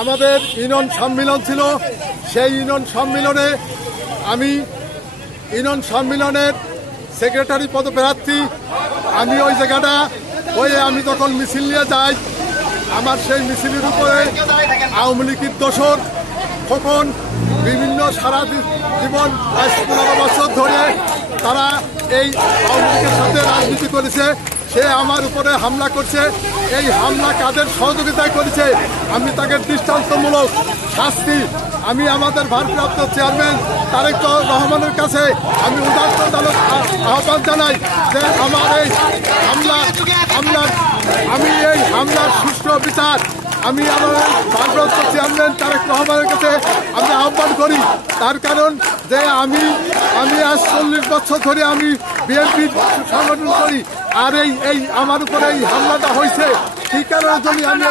আমাদের ইউনিয়ন সম্মেলন ছিল। সেই ইউনিয়ন সম্মেলনে আমি ইউনিয়ন সম্মেলনের সেক্রেটারি পদপ্রার্থী। আমি ওই জায়গাটা আমি যখন মিছিল নিয়ে যাই, আমার সেই মিছিলের উপরে আওয়ামী লীগের দোসর খোকন বিভিন্ন সারা জীবন 15 বছর ধরে তারা এই আওয়ামী লীগের সাথে রাজনীতি করেছে। সে আমার উপরে হামলা করছে। এই হামলা কাদের সহযোগিতায় করেছে আমি তাকে দৃষ্টান্তমূলক শাস্তি আমি আমাদের ভারপ্রাপ্ত চেয়ারম্যান তারেক রহমানের কাছে আমি উদাত্ত আহ্বান জানাই যে আমার এই হামলার সুষ্ঠু বিচার আমি আমার ভারপ্রাপ্ত চেয়ারম্যান তারেক রহমানের কাছে আমি আহ্বান করি। তার কারণ যে আমি আজ 40 বছর ধরে আমি বিএনপির সংগঠন করি, আর এই আমার উপরে এই হামলাটা হয়েছে ঠিক কারণের জন্য আমি